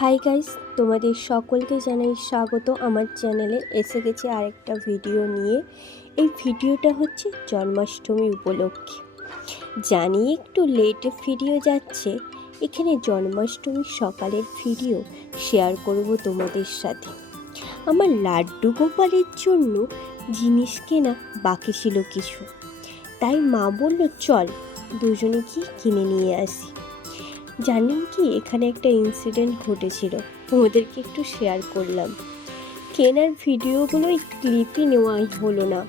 Hi guys তোমাদের সকলকে জানাই স্বাগত আমার চ্যানেলে। এসে গেছে আরেকটা ভিডিও নিয়ে। এই ভিডিওটা হচ্ছে জন্মাষ্টমী উপলক্ষে। জানি একটু লেটে ভিডিও যাচ্ছে, এখানে জন্মাষ্টমীর সকালের ভিডিও শেয়ার করব তোমাদের সাথে। আমার লাড্ডু গোপালের জন্য জিনিস কেনা বাকি ছিল কিছু। তাই মা বলল, চল, দুজনে কি কিনে নিয়ে আসি। জানেন কি এখানে একটা ইনসিডেন্ট ঘটেছিল। ওদেরকে একটু শেয়ার করলাম। কেনার ভিডিওগুলো এই ক্লিপই নেওয়াই হলো না।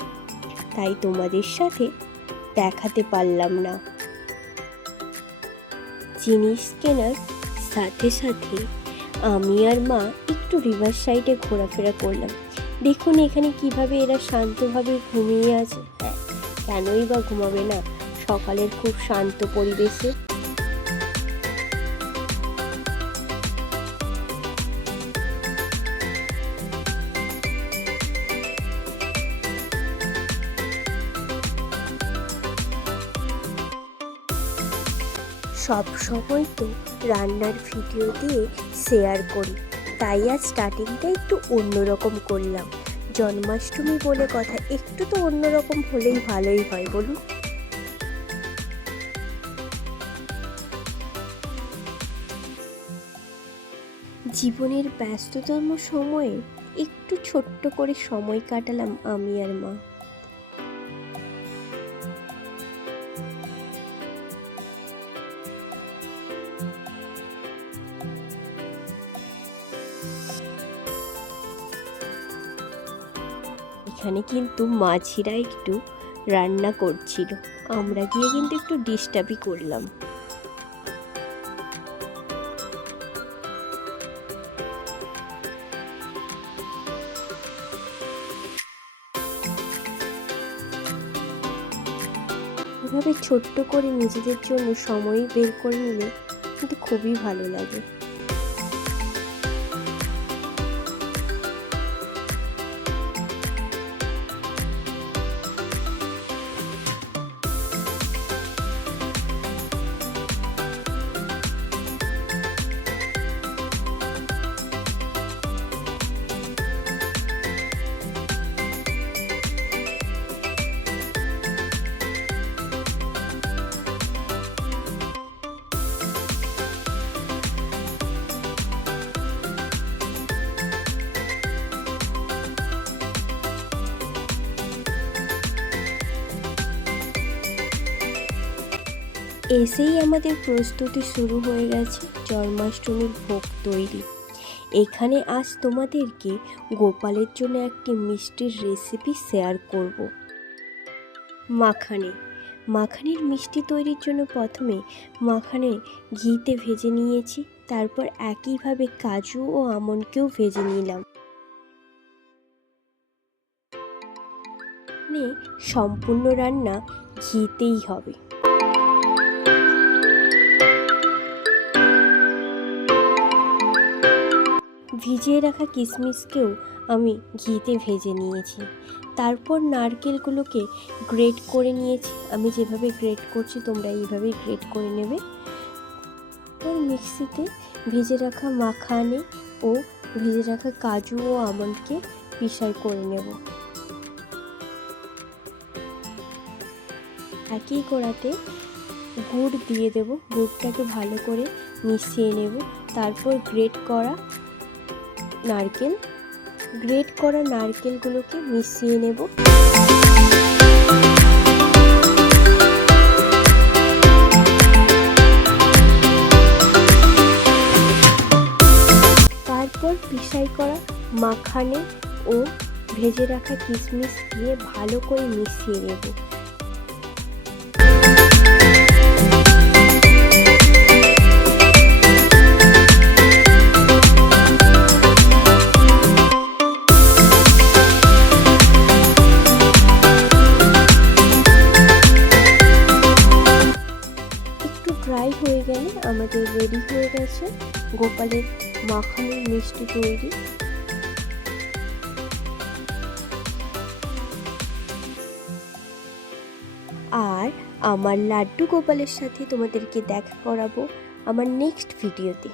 তাই তোমাদের সাথে দেখাতে পারলাম না। জিনিস কেনার সাথে সাথে আমি আর মা একটু রিভার সাইডে ঘোরাফেরা করলাম। দেখুন এখানে কীভাবে এরা শান্তভাবে ঘুমিয়ে আছে। হ্যাঁ কেনই বা ঘুমাবে না? সকালের খুব শান্ত পরিবেশে সব সময় তো রান্নার ভিডিও দিয়ে শেয়ার করি। তাই আজ স্টার্টিংটা একটু অন্যরকম করলাম। জন্মাষ্টমী বলে কথা একটু তো অন্যরকম হলেই ভালোই হয়, বলুন। জীবনের ব্যস্ততম সময়ে একটু ছোট্ট করে সময় কাটালাম আমি আর মা। এখানে কিন্তু মাঝিরা একটু রান্না করছিল। আমরা গিয়ে কিন্তু একটু ডিস্টার্বই করলাম। এভাবে ছোট্ট করে নিজেদের জন্য সময় বের করে নিলে কিন্তু খুবই ভালো লাগে। এসেই আমাদের প্রস্তুতি শুরু হয়ে গেছে জন্মাষ্টমীর ভোগ তৈরি। এখানে আজ তোমাদেরকে গোপালের জন্য একটি মিষ্টির রেসিপি শেয়ার করব। মাখানে। মাখানের মিষ্টি তৈরির জন্য প্রথমে মাখানে ঘিতে ভেজে নিয়েছি, তারপর একইভাবে কাজু ও আমন্ডকেও ভেজে নিলাম। সম্পূর্ণ রান্না ঘিতেই হবে। ভিজিয়ে রাখা কিশমিশকেও আমি ঘিতে ভেজে নিয়েছি। তারপর নারকেলগুলোকে গ্রেট করে নিয়েছি। আমি যেভাবে গ্রেট করছি, তোমরা এইভাবেই গ্রেট করে নেবে। আর মিক্সিতে ভেজে রাখা মাখানে ও ভেজে রাখা কাজু ও আমন্ডকে পিসাই করে নেব। একই কড়াতে গুড় দিয়ে দেব। গুড়টাকে ভালো করে মিশিয়ে নেব। তারপর গ্রেট করা নারকেল গ্রেট করা নারকেলগুলোকে মিশিয়ে নেব। তারপর পিসাই করা মাখানে ও ভেজে রাখা কিশমিশ দিয়ে ভালো করে মিশিয়ে নেব। ড্রাই হয়ে গেলে আমাদের রেডি হয়ে গেছে গোপালের মাখানের মিষ্টি তৈরি। আর আমার লাড্ডু গোপালের সাথে তোমাদেরকে দেখা করাবো আমার নেক্সট ভিডিওতে